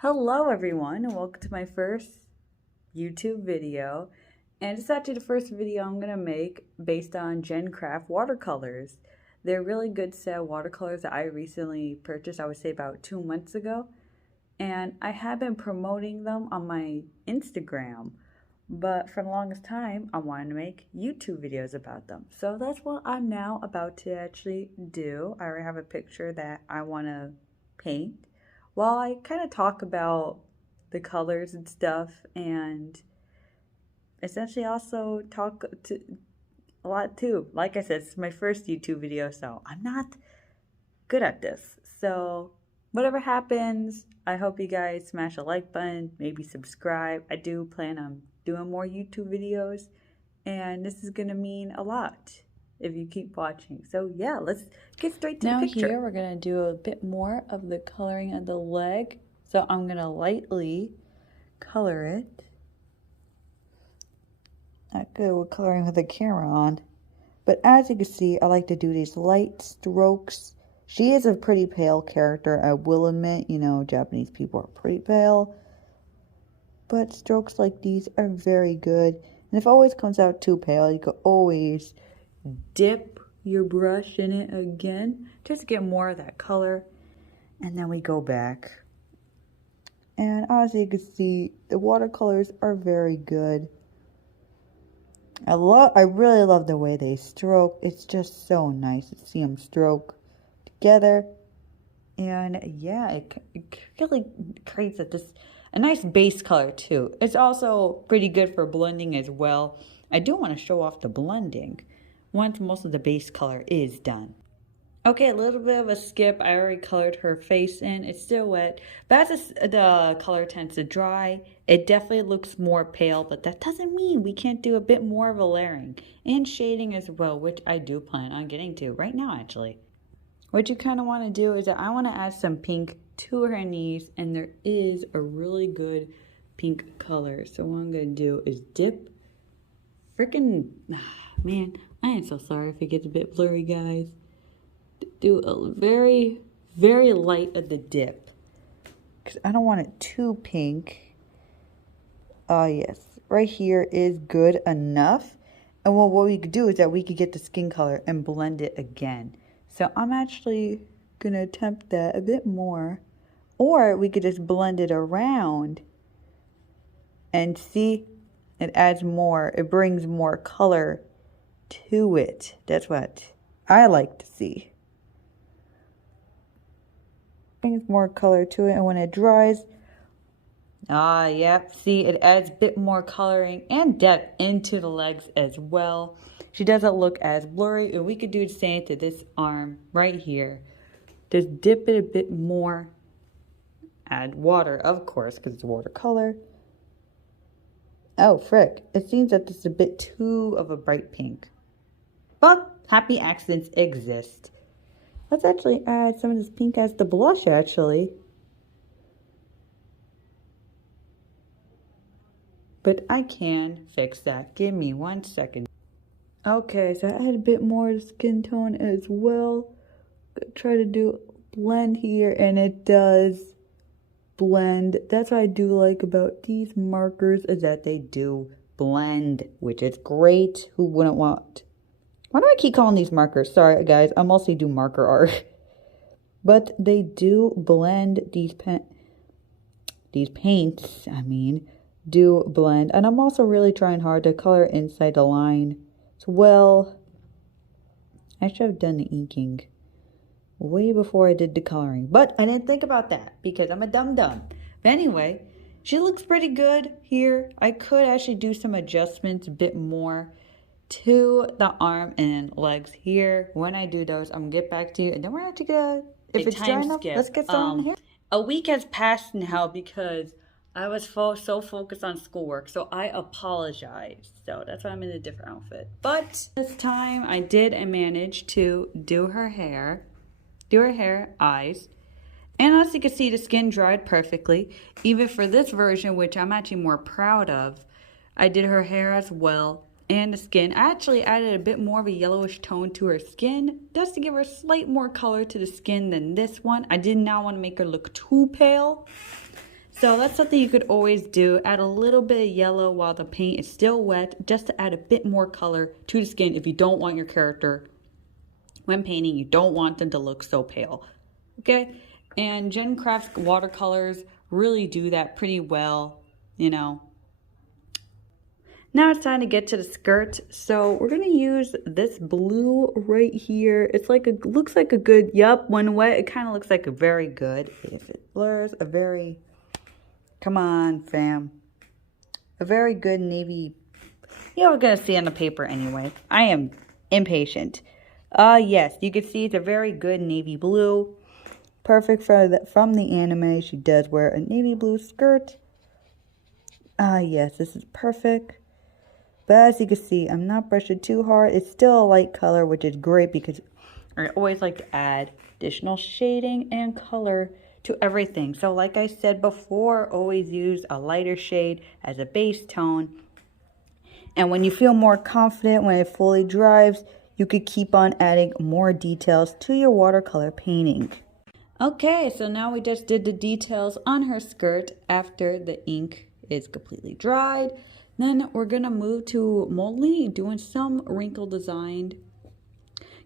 Hello everyone and welcome to my first YouTube video, and it's actually the first video I'm going to make based on GenCrafts watercolors. They're really good set of watercolors that I recently purchased, I would say about 2 months ago, and I have been promoting them on my Instagram, but for the longest time I wanted to make YouTube videos about them. So that's what I'm now about to actually do. I already have a picture that I want to paint. Well, I kind of talk about the colors and stuff, and essentially also talk to a lot too. Like I said, it's my first YouTube video, so I'm not good at this. So whatever happens, I hope you guys smash a like button, maybe subscribe. I do plan on doing more YouTube videos, and this is gonna mean a lot if you keep watching. So yeah, let's get straight to the picture. Now here we're gonna do a bit more of the coloring of the leg. So I'm gonna lightly color it. Not good with coloring with the camera on. But as you can see, I like to do these light strokes. She is a pretty pale character, I will admit. You know, Japanese people are pretty pale. But strokes like these are very good. And if it always comes out too pale, you can always dip your brush in it again just to get more of that color, and then we go back. And as you can see, the watercolors are very good. I really love the way they stroke. It's just so nice to see them stroke together. And yeah, it really creates a nice base color too. It's also pretty good for blending as well. I do want to show off the blending once most of the base color is done. Okay, a little bit of a skip. I already colored her face in. It's still wet, but as the color tends to dry, it definitely looks more pale, but that doesn't mean we can't do a bit more of a layering and shading as well, which I do plan on getting to right now actually. What you kind of want to do is that I want to add some pink to her knees, and there is a really good pink color. So what I'm going to do is dip man, I am so sorry if it gets a bit blurry, guys. Do a very, very light of the dip, because I don't want it too pink. Yes, right here is good enough. And what we could do is that we could get the skin color and blend it again. So I'm actually going to attempt that a bit more. Or we could just blend it around and see, it adds more, it brings more color to it. That's what I like to see. Brings more color to it, and when it dries, yep, see, it adds a bit more coloring and depth into the legs as well. She doesn't look as blurry, and we could do the same to this arm right here. Just dip it a bit more. Add water, of course, because it's watercolor. Oh, frick. It seems that this is a bit too of a bright pink. But happy accidents exist. Let's actually add some of this pink as the blush, actually. But I can fix that. Give me 1 second. Okay, so I add a bit more skin tone as well. Try to do a blend here, and it does blend. That's what I do like about these markers, is that they do blend, which is great. Who wouldn't want? Why do I keep calling these markers? Sorry guys, I mostly do marker art. But they do blend. These paints, I mean, do blend. And I'm also really trying hard to color inside the line as well. I should have done the inking way before I did the coloring, but I didn't think about that because I'm a dum-dum. But anyway, she looks pretty good here. I could actually do some adjustments a bit more to the arm and legs here. When I do those, I'm gonna get back to you, and then we're actually gonna, if it's dry enough, let's get started here. A week has passed now because I was so focused on schoolwork, so I apologize. So that's why I'm in a different outfit. But this time I did manage to do her hair, eyes. And as you can see, the skin dried perfectly. Even for this version, which I'm actually more proud of, I did her hair as well. And the skin, I actually added a bit more of a yellowish tone to her skin, just to give her slight more color to the skin than this one. I did not want to make her look too pale. So that's something you could always do. Add a little bit of yellow while the paint is still wet, just to add a bit more color to the skin if you don't want your character, when painting, you don't want them to look so pale. Okay? And GenCrafts watercolors really do that pretty well, you know. Now it's time to get to the skirt. So we're gonna use this blue right here. It's like looks like a good, yup, when wet, it kind of looks like a very good, if it blurs, a very, come on, fam. A very good navy, you're gonna see on the paper anyway. I am impatient. Yes, you can see it's a very good navy blue. Perfect for from the anime. She does wear a navy blue skirt. Yes, this is perfect. But as you can see, I'm not brushing too hard. It's still a light color, which is great because I always like to add additional shading and color to everything. So like I said before, always use a lighter shade as a base tone. And when you feel more confident, when it fully dries, you could keep on adding more details to your watercolor painting. Okay, so now we just did the details on her skirt after the ink is completely dried. Then we're gonna move to Molly, doing some wrinkle design.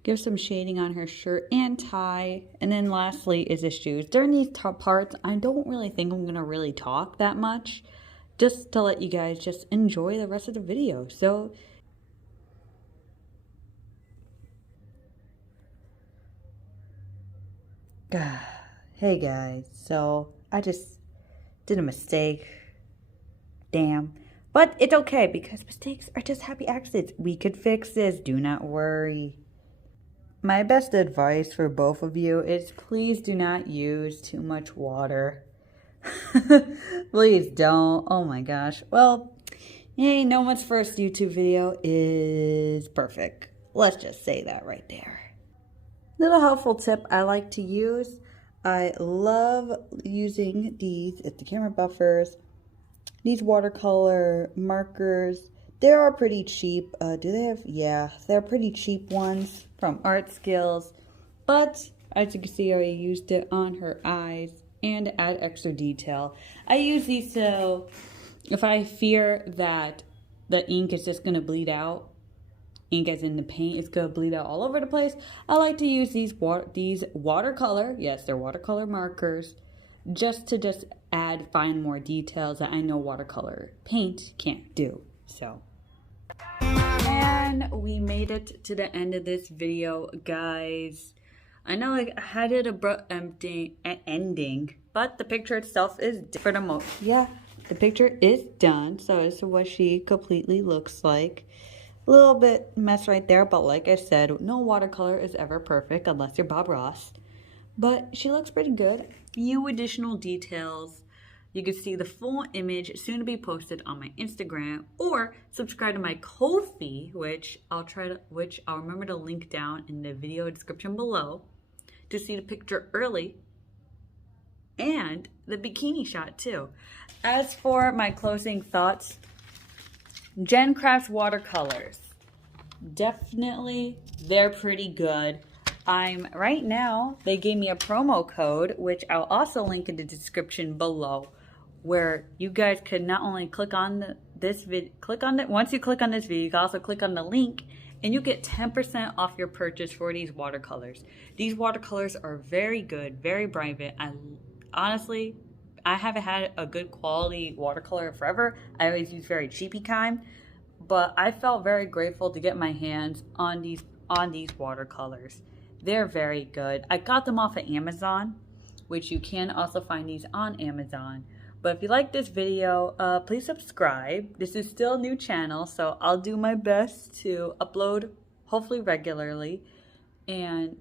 Give some shading on her shirt and tie. And then lastly is the shoes. During these parts, I don't really think I'm gonna really talk that much. Just to let you guys just enjoy the rest of the video. So, hey guys, so I just did a mistake. Damn. But it's okay because mistakes are just happy accidents. We could fix this. Do not worry. My best advice for both of you is please do not use too much water. Please don't. Oh my gosh. Well, yay, no one's first YouTube video is perfect. Let's just say that right there. Little helpful tip I like to use. I love using these at the camera buffers. These watercolor markers, they are pretty cheap. Do they have? Yeah, they're pretty cheap ones from Art Skills. But as you can see, I used it on her eyes and to add extra detail. I use these so if I fear that the ink is just going to bleed out, ink as in the paint is going to bleed out all over the place, I like to use these watercolor, yes, they're watercolor markers, just to add fine more details that I know watercolor paint can't do. So, and we made it to the end of this video, guys. I know I had it empty ending, but the picture itself is for the most. Yeah, the picture is done. So this is what she completely looks like. A little bit mess right there, but like I said, no watercolor is ever perfect unless you're Bob Ross. But she looks pretty good. Few additional details. You can see the full image soon to be posted on my Instagram, or subscribe to my Ko-fi, which I'll remember to link down in the video description below to see the picture early and the bikini shot too. As for my closing thoughts, GenCrafts watercolors, definitely they're pretty good. Right now, they gave me a promo code, which I'll also link in the description below, where you guys can not only click on this video, once you click on this video, you can also click on the link, and you get 10% off your purchase for these watercolors. These watercolors are very good, very bright. Honestly, I haven't had a good quality watercolor forever. I always use very cheapy kind, but I felt very grateful to get my hands on these watercolors. They're very good. I got them off of Amazon, which you can also find these on Amazon. But if you like this video, please subscribe. This is still a new channel, so I'll do my best to upload hopefully regularly. And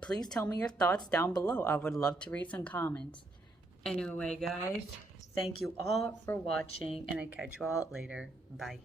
please tell me your thoughts down below. I would love to read some comments. Anyway, guys, thank you all for watching, and I catch you all later. Bye.